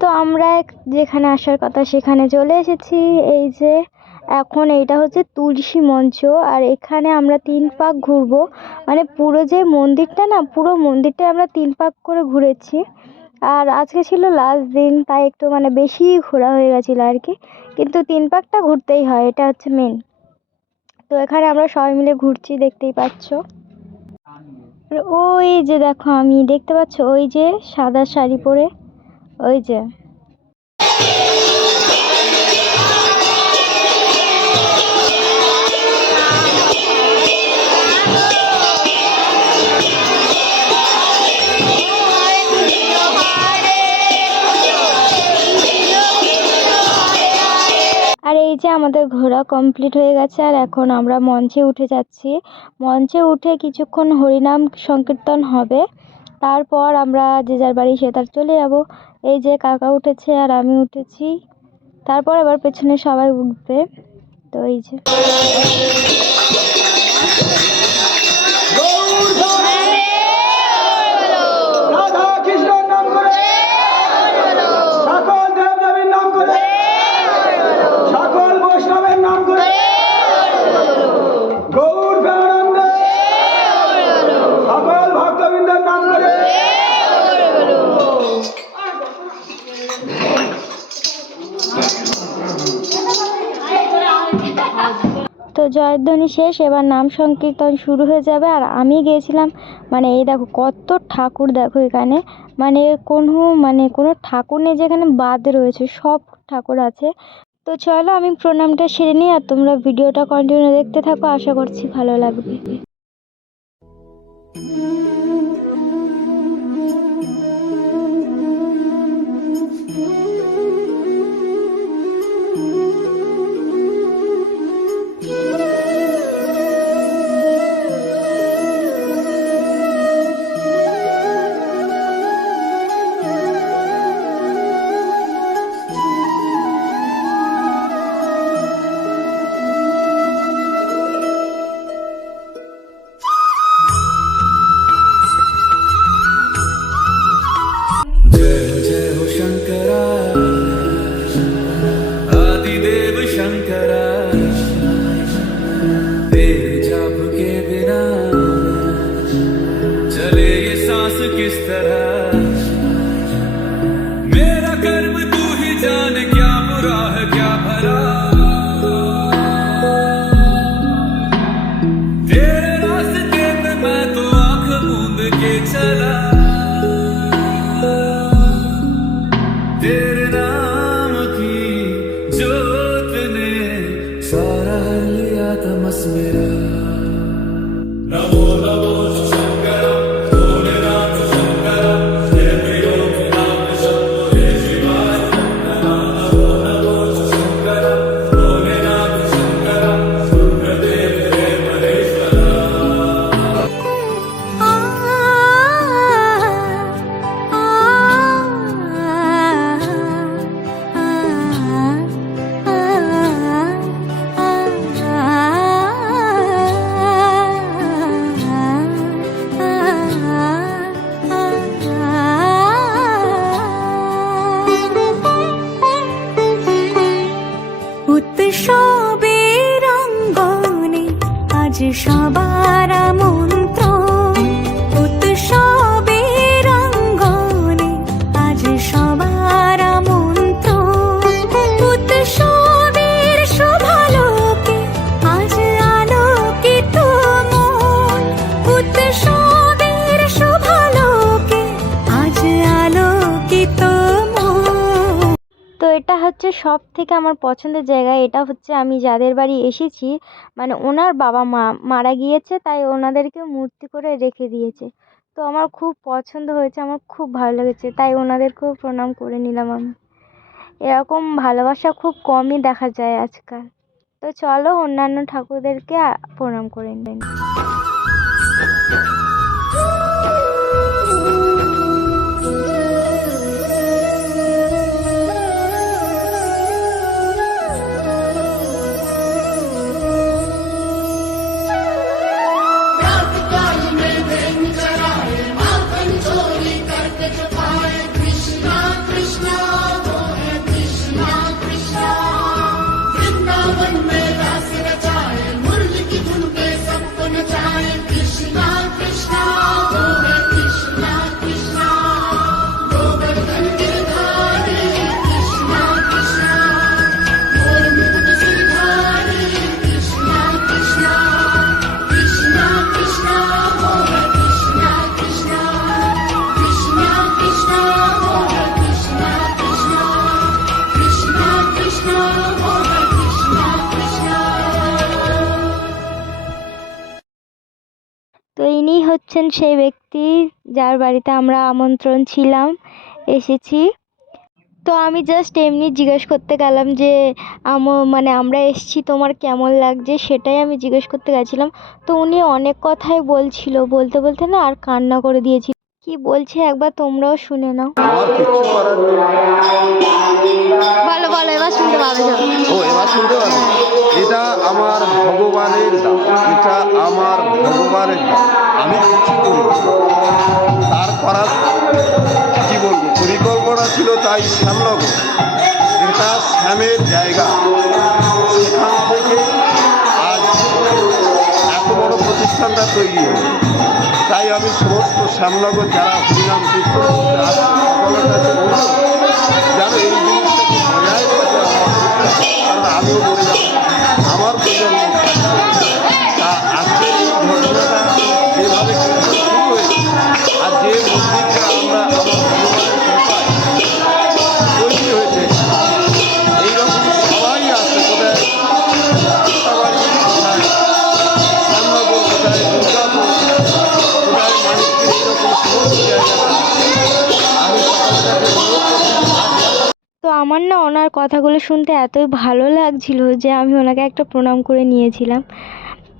তো আমরা যেখানে আসার কথা সেখানে চলে এসেছি। এই যে এখন এইটা হচ্ছে তুলসী মঞ্চ, আর এখানে আমরা 3 পাক ঘুরবো। মানে পুরো যে মন্দিরটা না, পুরো মন্দিরটা আমরা 3 পাক করে ঘুরেছি। আর আজকে ছিল লাস্ট দিন, তাই একটু মানে বেশি ঘোরা হয়ে গেছিলো আর কি। কিন্তু 3 পাকটা ঘুরতেই হয়, এটা হচ্ছে মেন। তো এখানে আমরা সবাই মিলে ঘুরছি, দেখতেই পাচ্ছ। ওই যে দেখো, আমি দেখতে পাচ্ছ ওই যে সাদা শাড়ি পরে, ওই যে এই যে আমাদের ঘোরা কমপ্লিট হয়ে গেছে, আর এখন আমরা মঞ্চে উঠে যাচ্ছি। মঞ্চে উঠে কিছুক্ষণ হরিনাম সংকীর্তন হবে, তারপর আমরা যে যার বাড়ি সে তার চলে যাব। এই যে কাকা উঠেছে আর আমি উঠেছি, তারপর আবার পেছনে সবাই উঠবে। তো এই যে তো জয়ধ্বনি শেষ, এবার নাম সংকীর্তন শুরু হয়ে যাবে। আর আমি গিয়েছিলাম, মানে এই দেখো কত ঠাকুর, দেখো এখানে কোনো ঠাকুর নেই যেখানে বাদ রয়েছে, সব ঠাকুর আছে। তো চলো আমি প্রণামটা সেরে নিই, আর তোমরা ভিডিওটা কন্টিনিউ দেখতে থাকো, আশা করছি ভালো লাগবে। উৎসবের অঙ্গনে আজ সবার মন্ত্র, উৎসবের অঙ্গনে আজ সবার মন্ত্র, উৎসবের শোভালোকে আজ আলোকিত মন, উৎসবের শোভালোকে আজ আলোকিত মন। তো এটা হচ্ছে সব থেকে আমার পছন্দের জায়গা। এটা হচ্ছে আমি যাদের বাড়ি এসেছি, মানে ওনার বাবা মা মারা গিয়েছে, তাই ওনাদেরকে মূর্তি করে রেখে দিয়েছে। তো আমার খুব পছন্দ হয়েছে, আমার খুব ভালো লেগেছে, তাই ওনাদেরকেও প্রণাম করে নিলাম আমি। এরকম ভালোবাসা খুব কমই দেখা যায় আজকাল। তো চলো অন্যান্য ঠাকুরদেরকে প্রণাম করে নিন। Krishna Krishna ভাবছেন সেই ব্যক্তি যার বাড়িতে আমরা আমন্ত্রণ ছিলাম এসেছি। তো আমি জাস্ট এমনি জিজ্ঞেস করতে গেলাম যে মানে আমরা এসেছি, তোমার কেমন লাগছে, সেটাই আমি জিজ্ঞেস করতে গেছিলাম। তো উনি অনেক কথাই বলছিল, বলতে বলতে না আর কান্না করে দিয়েছিল। কি বলছে একবার তোমরাও শুনে নাও। আমার কিচ্ছু করার নেই। বলো বলো, এবার শুনতে পাবে সব। ও এবার শুনতে পাবে। এটা আমার ভগবানের দান, এটা আমার ভগবানের দান। আমি কিচ্ছু করি তার করার কি বলবো, পরিকল্পনা ছিল তাই শ্যামনগর, এটা শ্যামের জায়গা, সেখান থেকে আজ এত বড় প্রতিষ্ঠানটা তৈরি হলো। তাই আমি সমস্ত শ্যামনগর যারা হরিনাম কীর্তন করতে আসছে সকলের কাছে বলবো যেন এই জিনিসটাকে বজায় রাখতে আমার, কারণ আমিও মরে যাব, আমার প্রজন্ম। তা আজকের এই ঘটনাটা যেভাবে শুরু হয়েছে আর যে মন্দিরটা আমরা আমার ভগবানের কৃপায় তৈরি হয়েছে, এইরকম সবাই আসে। কোথায় সীতাবাড়ি, কোথায় শ্যামনগর, কোথায় দুর্গাপুর, কোথায় মানিকপুর, এইরকম সমস্ত জায়গাটা আমি সকলের কাছে অনুরোধ করছি। তো আমার না ওনার কথাগুলো শুনতে এতই ভালো লাগছিল যে আমি ওনাকে একটা প্রণাম করে নিয়েছিলাম।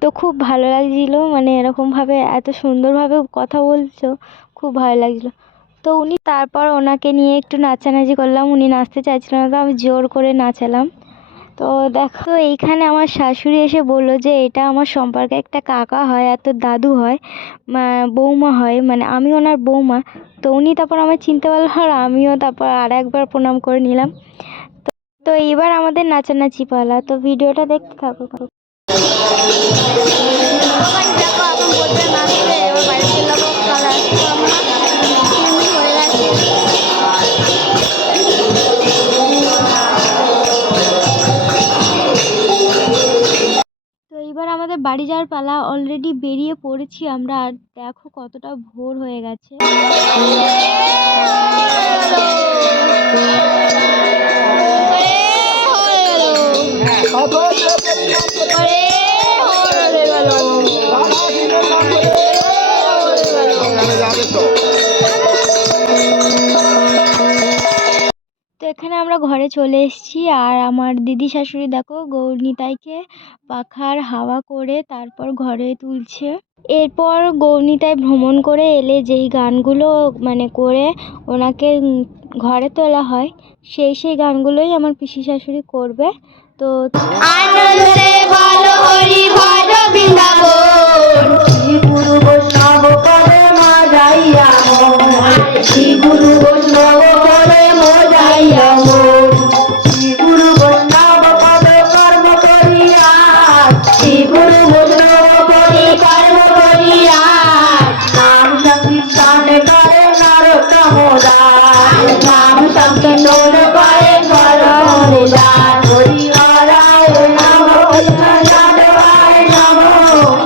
তো খুব ভালো লাগছিল, মানে এরকমভাবে এত সুন্দরভাবে কথা বলছো, খুব ভালো লাগছিলো। তো উনি তারপর ওনাকে নিয়ে একটু নাচানাচি করলাম, উনি নাচতে চাইছিলেন না, তো আমি জোর করে নাচালাম। তো দেখো, তো এইখানে আমার শাশুড়ি এসে বললো যে এটা আমার সম্পর্কে একটা কাকা হয়, এত দাদু হয়, বৌমা হয়, মানে আমি ওনার বৌমা। তো উনি তারপর আমায় চিনতে পারলো আর আমিও তারপর আর একবার প্রণাম করে নিলাম। তো এবার আমাদের নাচানাচি পালা, তো ভিডিওটা দেখতে থাকো। তো এইবার আমাদের বাড়ি যাওয়ার পালা, অলরেডি বেরিয়ে পড়েছি আমরা, আর দেখো কতটা ভোর হয়ে গেছে। তো এখানে আমরা ঘরে চলে এসেছি, আর আমার দিদি শাশুড়ি দেখো গৌরনিতাইকে পাখার হাওয়া করে তারপর ঘরে তুলছে। এরপর গৌরনিতাই ভ্রমণ করে এলে যেই গানগুলো মানে করে ওনাকে ঘরে তোলা হয়, সেই গানগুলোই আমার পিসি শাশুড়ি করবে। তো আনন্দে ভালো হরি ভালো বৃন্দাবন, শ্রী গুরু বৈষ্ণব করে মজাইয়া মন, শ্রী গুরু বৈষ্ণব করে মজাইয়া মন, শ্রী গুরু বৈষ্ণব পদ কর্ম করিয়া, শ্রী গুরু বৈষ্ণব করি কর্ম করিয়া, নাম সংকীর্তন করে নরোত্তম দাস, নাম সংকীর্তন করে নরোত্তম দাস, হরি হরায় নমঃ কৃষ্ণ যাদবায় নমঃ,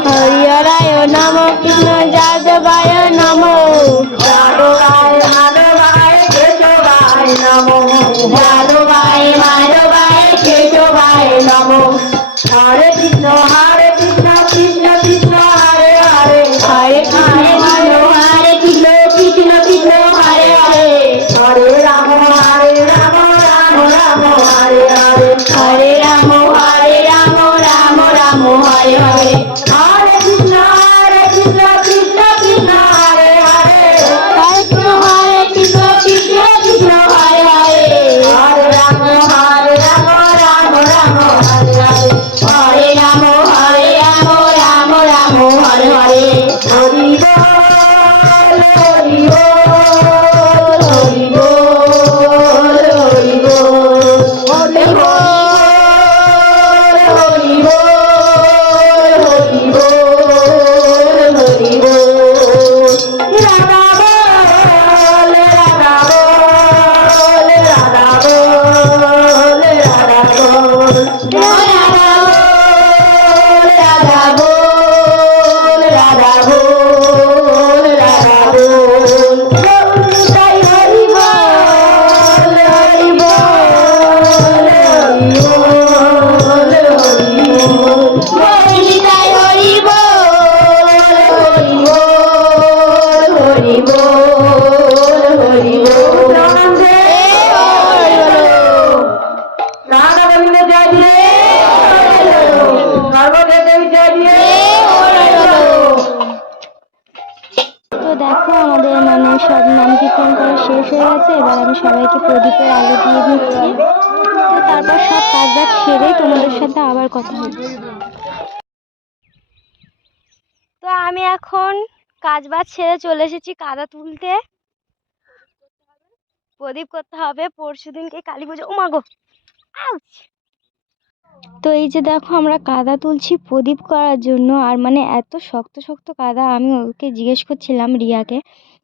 হরি হরায় নমঃ কৃষ্ণ যাদবায় নমঃ, যাদবায় মাধবায় কেশবায় নমঃ, যাদবায় মাধবায় কেশবায় নমঃ, হরে কৃষ্ণ কৃষ্ণ কৃষ্ণ হরে হরে, হরে কৃষ্ণ হরে কৃষ্ণ কৃষ্ণ কৃষ্ণ হরে হরে, হরে রাম রাম রাম হরে হরে, হরে রাম রাম রাম হরে হরে, হরে কৃষ্ণ কৃষ্ণ কৃষ্ণ হরে হরে, হরে কৃষ্ণ কৃষ্ণ কৃষ্ণ হরে হরে, হরে এবার আমি সবাইকে প্রদীপের আলো দিয়ে দিচ্ছি। তো তারপর সব কাজ বাজ সেরে তোমাদের সাথে আবার কথা হচ্ছে। তো আমি এখন কাজ বাজ সেরে চলে এসেছি কাদা তুলতে। প্রদীপ করতে হবে, পরশু দিনকে কালী পুজো। ও মা গো, আউচ! তো এই যে দেখো আমরা কাদা তুলছি প্রদীপ করার জন্য। আর মানে এত শক্ত শক্ত কাদা, আমি ওকে জিজ্ঞেস করছিলাম রিয়াকে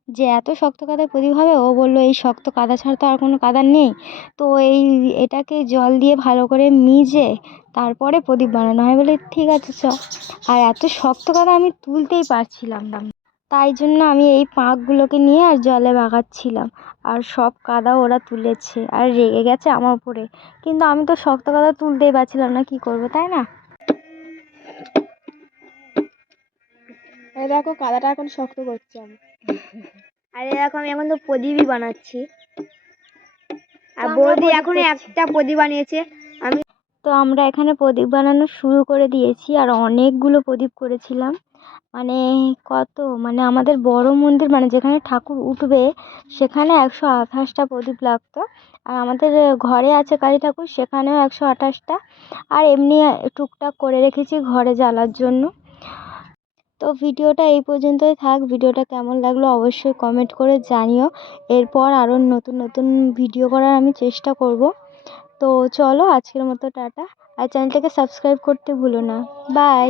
যে এত শক্ত কাদায় প্রদীপ হবে? ও বললো এই শক্ত কাদা ছাড়া তো আর কোনো কাদা নেই, তো এটাকে জল দিয়ে ভালো করে মিজে তারপরে প্রদীপ বানানো হয়। বলে ঠিক আছে চ। আর এত শক্ত কাদা আমি তুলতেই পারছিলাম না, তাই জন্য আমি এই পাঁকগুলোকে নিয়ে আর জলে বাগাচ্ছিলাম। আর সব কাদা ওরা তুলেছে আর রেগে গেছে আমার উপরে, কিন্তু আমি তো শক্ত কাদা তুলতেই পারছিলাম না, কি করবো তাই না? এই দেখো কাদাটা এখন শক্ত করছি আমি। আরে দেখো আমি এখন তো প্রদীপই বানাচ্ছি, আর বৌদি এখন একটা প্রদীপ বানিয়েছে। আমি তো আমরা এখানে প্রদীপ বানানো শুরু করে দিয়েছি আর অনেকগুলো প্রদীপ করেছিলাম। মানে কত, মানে আমাদের বড় মন্দির, মানে যেখানে ঠাকুর উঠবে সেখানে 128টা প্রদীপ লাগতো। আর আমাদের ঘরে আছে কালী ঠাকুর, সেখানেও 128টা। আর এমনি টুকটাক করে রেখেছি ঘরে জ্বালার জন্য। তো ভিডিওটা এই পর্যন্তই থাক। ভিডিওটা কেমন লাগলো অবশ্যই কমেন্ট করে জানিও। এরপর আরও নতুন নতুন ভিডিও করার আমি চেষ্টা করব। তো চলো আজকের মতো টাটা। আর চ্যানেলটাকে সাবস্ক্রাইব করতে ভুলো না। বাই।